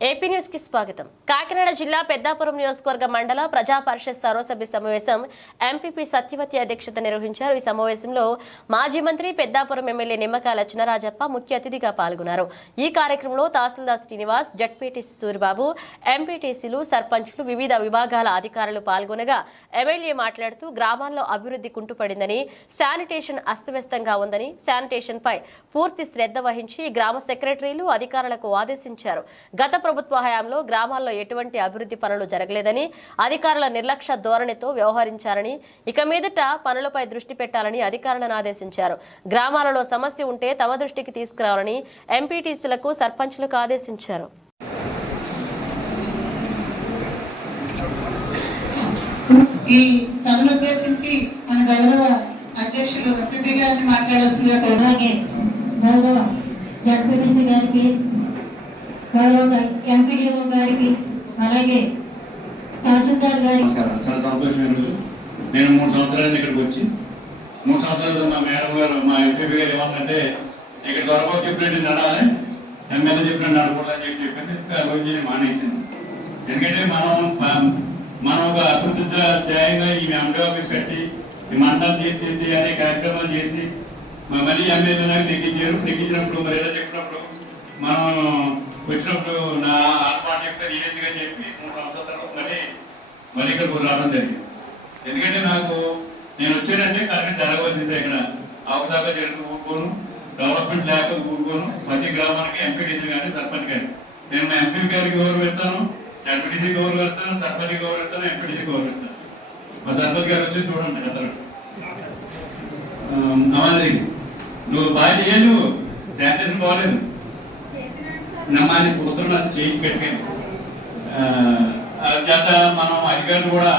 AP న్యూస్కి స్వాగతం. కాకినాడ జిల్లా పెద్దాపురం నియోజకవర్గ మండల ప్రజా పరిషత్ సర్వసభ్య సమావేశం ఎంపీపీ సత్యవతి అధ్యక్షత నిర్వహించారు. ఈ సమావేశంలో మాజీ మంత్రి పెద్దాపురం ఎమ్మెల్యే నిమ్మకాయల చినరాజప్ప ముఖ్య అతిథిగా పాల్గొన్నారు. ఈ కార్యక్రమంలో తహసీల్దార్ శ్రీనివాస్ జడ్పీటీసీ సూరిబాబు ఎంపీటీసీలు సర్పంచ్లు వివిధ విభాగాల అధికారులు పాల్గొనగా ఎమ్మెల్యే మాట్లాడుతూ గ్రామాల్లో అభివృద్ధి కుంటుపడిందని శానిటేషన్ అస్తవ్యస్తంగా ఉందని శానిటేషన్పై పూర్తి శ్రద్ధ వహించి గ్రామ సెక్రటరీలు అధికారులకు ఆదేశించారు. గత ప్రభుత్వ హయాంలో గ్రామాల్లో ఎటువంటి అభివృద్ధి పనులు జరగలేదని అధికారుల నిర్లక్ష్య ధోరణితో వ్యవహరించారని ఇక మీదట పనులపై దృష్టి పెట్టాలని అధికారులను ఆదేశించారు. గ్రామాలలో సమస్య ఉంటే తమ దృష్టికి తీసుకురావాలని ఎంపీటీసీలకు సర్పంచ్లకు ఆదేశించారు. ఈ సభను ఉద్దేశించి మన గౌరవ అధ్యక్షులు వెంకటి గారిని మాట్లాడాల్సిందిగా అలాగే గౌరవ జడ్పీటీసీ గారికి గౌరవ ఎంపీడీఓ గారికి అలాగే తహసీల్దార్ గారికి. చాలా సంతోషం నేను మూడు సంవత్సరాలు ఇక్కడికి వచ్చి మూడు సంవత్సరాలు మా మేడం గారు మా ఎంపీపీ గారు ఏమన్నంటే ఇక్కడ దొరకవు చెప్పినట్టు నడాలి ఎమ్మెల్యే చెప్పినట్టు నడకూడదని చెప్పి చెప్పింది ఆ రోజు నేను ఎందుకంటే మనం మనం ఒక అభివృద్ధి ధ్యేయంగా ఈ ఎంపీ ఆఫీస్ కట్టి ఈ మండలం తీర్చి అనే కార్యక్రమాలు చేసి మళ్ళీ ఎమ్మెల్యే నెగ్గించారు. నెగ్గించినప్పుడు మరి ఏదో చెప్పినప్పుడు మనం వచ్చినప్పుడు నా ఆత్మాట యొక్క నేనెందుకని చెప్పి మూడు సంవత్సరాల తర్వాత మళ్ళీ మళ్ళీ ఇక్కడికి రావడం జరిగింది. ఎందుకంటే నాకు నేను వచ్చానంటే కరెక్ట్ జరగవలసిందే ఇక్కడ. అవకదాకా జరుగుతూ ఊరుకోను డెవలప్మెంట్ లేకపోతే ఊరుకోను ప్రతి గ్రామానికి ఎంపీటీసీ కానీ సర్పంచ్ కానీ నేను మా ఎంపీ గారికి గౌరవిస్తాను ఎంపీటీసీ గౌరవిస్తాను సర్పంచ్ గౌరవిస్తాను ఎంపీటీసీ గౌరవిస్తాను మా సర్పంచ్ గారు వచ్చి చూడండి అతను నువ్వు బాగా చేయాలి నువ్వు. శానిటైజర్ నమ్మాలి కూతురు చేయి కట్టాను చేత మనం అధికారులు కూడా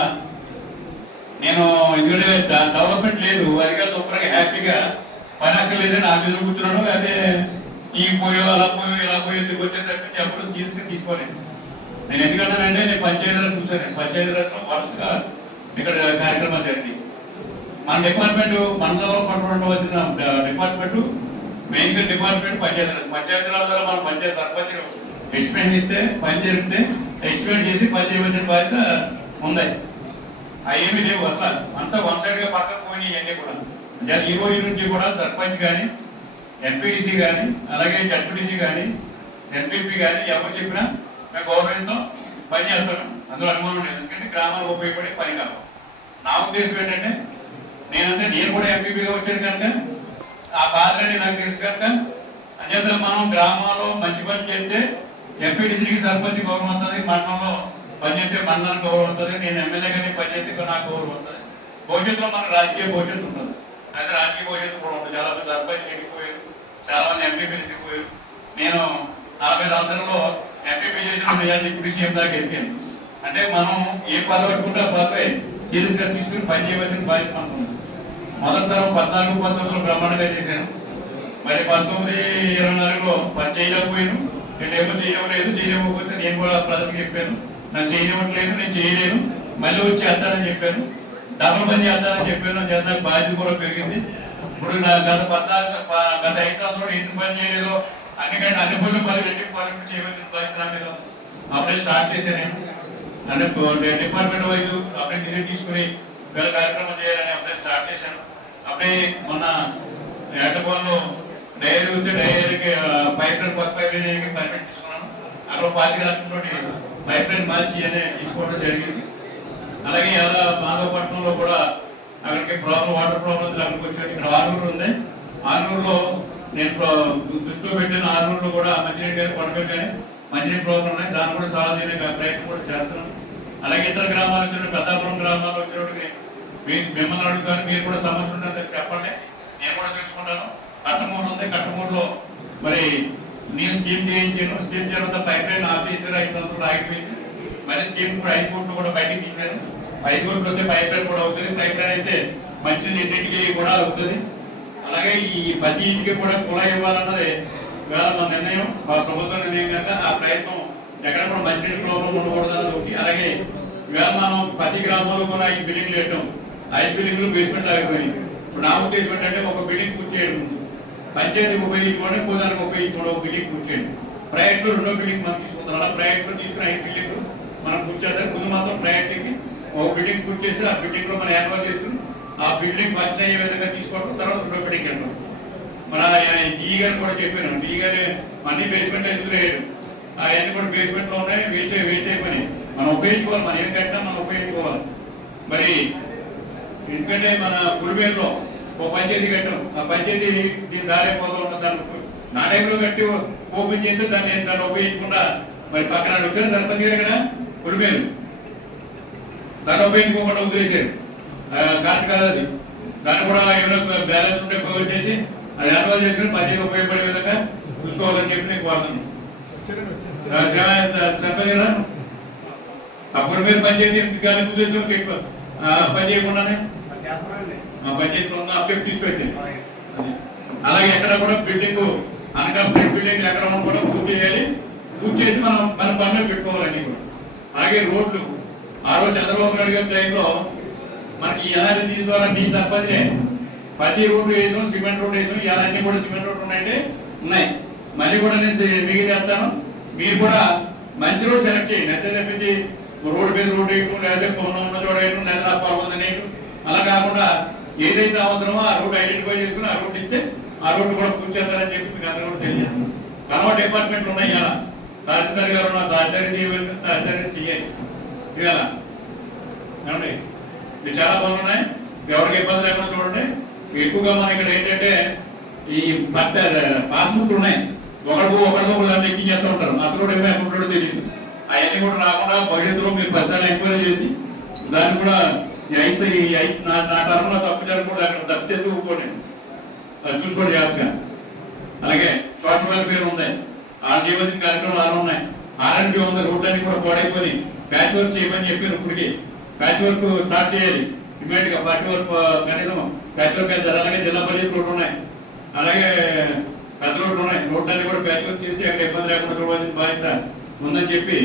నేను ఎందుకంటే డెవలప్మెంట్ లేదు. అధికారులు శుభ్రంగా హ్యాపీగా పని అక్కర్లేదని నా మీద కూర్చున్నాను. అదే ఈ పోయో అలా పోయో ఇలా పోయో ఎందుకు వచ్చే తప్పించి అప్పుడు సీరియస్గా తీసుకోలేదు. నేను ఎందుకంటానంటే నేను పంచాయతీరాజ్ చూశాను. పంచాయతీరాజ్లో వరుసగా ఇక్కడ కార్యక్రమాలు జరిగింది. మన డిపార్ట్మెంట్ మనలో వచ్చిన డిపార్ట్మెంట్ మెయిన్గా డిపార్ట్మెంట్ పంచాయతీరాజ్ పంచాయతీరాజ్ ద్వారా మనం పంచాయతీ సర్పంచ్ ఎక్స్ప్లెయిన్ ఇస్తే పని చేస్తే ఎక్స్ప్లెయిన్ చేసి పని చేయవలసిన బాధ్యత ఉన్నాయి అవేమి లేవు అసలు. అంతా వన్ సైడ్గా పక్కకు పోయినాయి ఇవన్నీ కూడా. అంటే ఈ నుంచి కూడా సర్పంచ్ కానీ ఎంపీటీసీ కానీ అలాగే జడ్పీటీసీ కానీ ఎంపీపీ కానీ ఎవరు చెప్పినా మేము గవర్నమెంట్తో పని చేస్తాం అందులో అనుమానం లేదు. ఎందుకంటే గ్రామాలకు ఉపయోగపడే పని కావాలి నా ఉద్దేశం ఏంటంటే నేనంటే నేను కూడా ఎంపీపీగా వచ్చాను కనుక ఆ బాధ నాకు తెలుసు కనుక అంచేత మనం గ్రామాల్లో మంచి పని చేస్తే ఎంపీటీసీకి సర్పంచ్ గౌరవం ఉంటుంది మండలంలో పనిచేస్తే మండలానికి గౌరవం ఉంటుంది నేను ఎమ్మెల్యే ఎమ్మెల్యేగానే పనిచేస్తే నాకు గౌరవం ఉంటుంది భవిష్యత్తులో మన రాజకీయ భవిష్యత్తు ఉంటుంది. అయితే రాజకీయ భవిష్యత్తు కూడా ఉంటుంది. చాలా మంది సర్పంచ్ ఎక్కిపోయారు చాలా మంది ఎంపీపీలు ఎక్కిపోయారు నేను నలభై సంవత్సరంలో ఎంపీపీ చేసిన నిజాన్ని డిప్యూటీ సీఎం దాకా ఎక్కాను అంటే మనం ఏ పదవి పట్టుకుంటే ఆ పదవి సీరియస్గా తీసుకుని పని చేయవలసిన బాధ్యత మనకు మొదటిసారి పద్నాలుగు పంతొమ్మిదిలో బ్రహ్మాండంగా చేశాను మరి పంతొమ్మిది ఇరవై నాలుగులో పని చేయలేకపోయాను. నేనేమో చేయలేదు చేయలేకపోతే నేను కూడా ప్రజలకు చెప్పాను. నన్ను చేయనివ్వట్లేదు నేను చేయలేను. మళ్ళీ వచ్చి చేస్తానని చెప్పాను. డబల్ పని చేస్తానని చెప్పాను. చేస్తాను బాధ్యత కూడా పెరిగింది. ఇప్పుడు నా గత పద్నాలుగు గత ఐదు సంవత్సరాలు ఎందుకు పని చేయలేదో అందుకని అన్ని పనులు పని రెడ్డి పనులు చేయవలసిన బాధ్యత నా మీద అప్పుడే స్టార్ట్ చేశాను నేను. అంటే డిపార్ట్మెంట్ వైజ్ అప్పుడే డిగ్రీ తీసుకుని వేరే కార్యక్రమం చేయాలని అప్పుడే స్టార్ట్ చేశాను. అప్పుడే మొన్న ఏటపాల్లో డైరీ ఉంటే డైరీకి పైప్ లైన్ కొత్త పైప్ లైన్ పర్మిట్ తీసుకున్నాను. అక్కడ పార్టీ రాష్ట్రంలోని పైప్ లైన్ మార్చి అనే తీసుకోవడం జరిగింది. అలాగే అలా మాధవపట్నంలో కూడా అక్కడికి ప్రాబ్లం వాటర్ ప్రాబ్లం అక్కడికి వచ్చాడు ఇక్కడ ఆరూరు ఉంది. ఆరూరులో నేను దృష్టిలో పెట్టిన ఆరునూరులో కూడా మంచినీటి గారు కొనబెట్టి కానీ మంచినీటి ప్రాబ్లం ఉన్నాయి. దాన్ని కూడా సాల్వ్ చేయడానికి ప్రయత్నం కూడా చేస్తున్నాను. అలాగే ఇతర గ్రామాలు వచ్చిన పెద్దాపురం గ్రామాల్లో వచ్చినప్పటికి మీరు మిమ్మల్ని అడుగుతాను మీరు కూడా సమస్య ఉంటుందని చెప్పండి. నేను కూడా తెలుసుకుంటాను. కట్టమూడు ఉంది కట్టమూడులో మరి నేను స్కీమ్ చేయించాను. స్కీమ్ తర్వాత పైప్ లైన్ ఆఫీసర్ ఐదు సంవత్సరాలు ఆగిపోయింది. మరి స్కీమ్ కూడా ఐదు కోట్లు కూడా బయటకు తీశాను. ఐదు కోట్లు వస్తే పైప్ లైన్ కూడా అవుతుంది. పైప్ లైన్ అయితే మంచి ఎన్నింటికి కూడా అవుతుంది. అలాగే ఈ ప్రతి ఇంటికి కూడా కుళాయి ఇవ్వాలన్నది వేళ మా నిర్ణయం. మా ప్రభుత్వ నిర్ణయం కనుక ఆ ప్రయత్నం ఎక్కడ మనం మంచి ప్రాబ్లం ఉండకూడదు అన్నది ఒకటి. అలాగే ఇవాళ మనం ప్రతి గ్రామంలో కూడా ఈ బిల్డింగ్లు వేయటం ఐదు బిల్డింగ్లు బేస్మెంట్ ఆగిపోయి ఇప్పుడు నా ఉద్దేశం ఏంటంటే ఒక బిల్డింగ్ పూర్తి చేయడం. పంచాయతీ ఉపయోగించుకోవడం పోదానికి ఉపయోగించుకోవడం ఒక బిల్డింగ్ పూర్తి చేయడం. ప్రైవేట్ రెండో బిల్డింగ్ మనం తీసుకుంటాం అలా ప్రయాణికులు తీసుకుని ఐదు బిల్డింగ్ మనం కూర్చేద్దాం ముందు మాత్రం ప్రయారిటీకి ఒక బిల్డింగ్ పూర్తి చేసి ఆ బిల్డింగ్లో మనం ఏర్పాటు చేసుకుని ఆ బిల్డింగ్ వచ్చిన అయ్యే విధంగా తీసుకోవడం తర్వాత రెండో బిల్డింగ్ వెళ్ళడం మన ఈ గారు కూడా చెప్పాను ఈ గారు అన్ని బేస్మెంట్ ఎందుకు లేదు అవన్నీ కూడా బేస్మెంట్లో ఉన్నాయి వేస్ట్ వేస్ట్ పని. మనం ఉపయోగించుకోవాలి మనం ఏం కట్టినా మనం ఉపయోగించుకోవాలి. మరి ఎందుకంటే మన గుడివేరులో ఒక పంచాయతీ కట్టాం. ఆ పంచాయతీ దీని దారే పోతూ ఉన్న దాన్ని నా టైంలో కట్టి ఓపెన్ చేస్తే దాన్ని దాన్ని ఉపయోగించకుండా మరి పక్కన వచ్చారు దాని పని చేయరు కదా గుడివేరు దాన్ని ఉపయోగించుకోకుండా వదిలేశారు. కరెక్ట్ కాదు అది. దాన్ని కూడా ఏమైనా బ్యాలెన్స్ ఉంటే చేసి అది అనుభవం చేసుకుని పంచాయతీ ఉపయోగపడే విధంగా చూసుకోవాలని చెప్పి నేను కోరుతున్నాను. గారు. అప్పుడు మీరు గాలి కుదిరితే ఎక్కువ ఆ, పని చేయకుండానే? ఆ పంచాయతీ ఉన్న అప్పటి తీసుకెళ్ళి అలాగే. ఎక్కడ కూడా బిల్డింగ్ అన్కంప్లీట్ బిల్డింగ్ ఎక్కడ ఉన్నా కూడా పూర్తి చేయాలి. పూర్తి చేసి మనం మన పనులు పెట్టుకోవాలండి కూడా. అలాగే రోడ్లు. ఆ రోజు చంద్రబాబు నాయుడు గారి టైంలో మనకి ఎన్ఆర్జీ ద్వారా నీ సర్పంచే ప్రతి రోడ్డు వేసాం సిమెంట్ రోడ్డు వేసాం ఇలా అన్ని కూడా సిమెంట్ రోడ్డు ఉన్నాయంటే ఉన్నాయి. మళ్ళీ కూడా నేను మీకు చేస్తాను మీరు కూడా మంచి రోడ్ సెలెక్ట్ చేయండి. అంతే తప్పించి రోడ్డు మీద రోడ్డు వేయకుండా లేకపోతే పొన్న ఉన్న చోట వేయడం పర్వతం అలా కాకుండా ఏదైతే అవసరమో ఆ రోడ్డు ఐడెంటిఫై చేసుకుని ఆ రోడ్డు ఇస్తే ఆ రోడ్డు కూడా పూర్తి చేస్తారని చెప్పి మీకు అందరూ కూడా తెలియదు కనవ డిపార్ట్మెంట్లు ఉన్నాయి ఇలా తహసీల్దార్ గారు ఉన్న తహసీల్దార్ చేయవలసిన తహసీల్దార్ చేయాలి ఇవాళ ఏమండి? ఇది చాలా పనులు ఉన్నాయి. ఎవరికి ఇబ్బంది లేకుండా చూడండి. ఎక్కువగా మన ఇక్కడ ఏంటంటే ఈ పట్ట పాస్బుక్లు ఉన్నాయి. ఒకరికి ఒకరికి ఒకరు ఎక్కించేస్తూ ఉంటారు. అసలు కూడా ఏమో ఎక్కడ ఉంటాడో తెలియదు. అవన్నీ కూడా రాకుండా భవిష్యత్తులో మీరు పరిసరాలు ఎంక్వైరీ చేసి దాన్ని కూడా అయితే ఈ నా నా టర్మ్లో తప్పు జరగకూడదు అక్కడ తప్పితే ఊరుకోండి? అది చూసుకోండి జాగ్రత్తగా. అలాగే సోషల్ వెల్ఫేర్ ఉంది ఆ జీవన కార్యక్రమాలు ఆరు ఉన్నాయి. ఆర్ఎన్పి ఉంది. రోడ్డానికి కూడా పాడైపోయి ప్యాచ్ వర్క్ చేయమని చెప్పారు ఇప్పటికి. ప్యాచ్ వర్క్ స్టార్ట్ చేయాలి. ఇమీడియట్గా పార్టీ వర్క్ కనీసం ప్యాచ్ వర్క్ అయితే అలాగే జిల్లా పరిషత్ ఉన్నాయి. అలాగే పెద్ద రోడ్లు ఉన్నాయి రోడ్లన్నీ కూడా ప్యాచ్ చేసి అక్కడ ఇబ్బంది లేకుండా చూడాల్సిన బాధ్యత ఉందని చెప్పి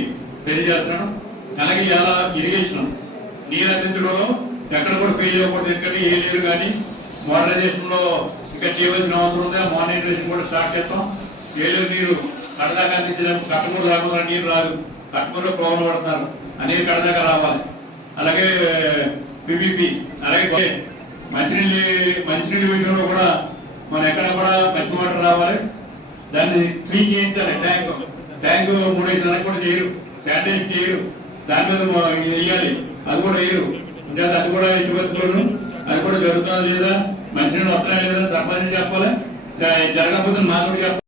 తెలియజేస్తున్నాను. అలాగే ఇలా ఇరిగేషన్ నీరు అందించడంలో ఎక్కడ కూడా ఫెయిల్ అవ్వకూడదు. ఎందుకంటే ఏ నీరు కానీ మోడరైజేషన్లో ఇంకా చేయవలసిన అవసరం ఉంది? ఆ కూడా స్టార్ట్ చేస్తాం. ఏలూరు నీరు కడదాకా అందించడానికి కట్టమూరు రాకుండా నీరు రాదు. కట్టమూరులో పవన్ పడుతున్నారు ఆ నీరు కడదాకా రావాలి. అలాగే బిబిపి అలాగే మంచినీళ్ళు మంచినీళ్ళు విషయంలో కూడా మనం ఎక్కడ కూడా మంచి వాటర్ రావాలి. దాన్ని క్లీన్ చేయించాలి. ట్యాంక్. ట్యాంక్ మూడైదు నెలలకు కూడా చేయరు. శానిటైజ్ చేయరు. దాని మీద వేయాలి. అది కూడా వేయరు. ఇంకా అది కూడా ఎట్టి అది కూడా జరుగుతుందా లేదా? మంచినీళ్ళు వస్తున్నాయా లేదా? సర్పంచ్ చెప్పాలి? జరగకపోతే మాకు కూడా చెప్పాలి?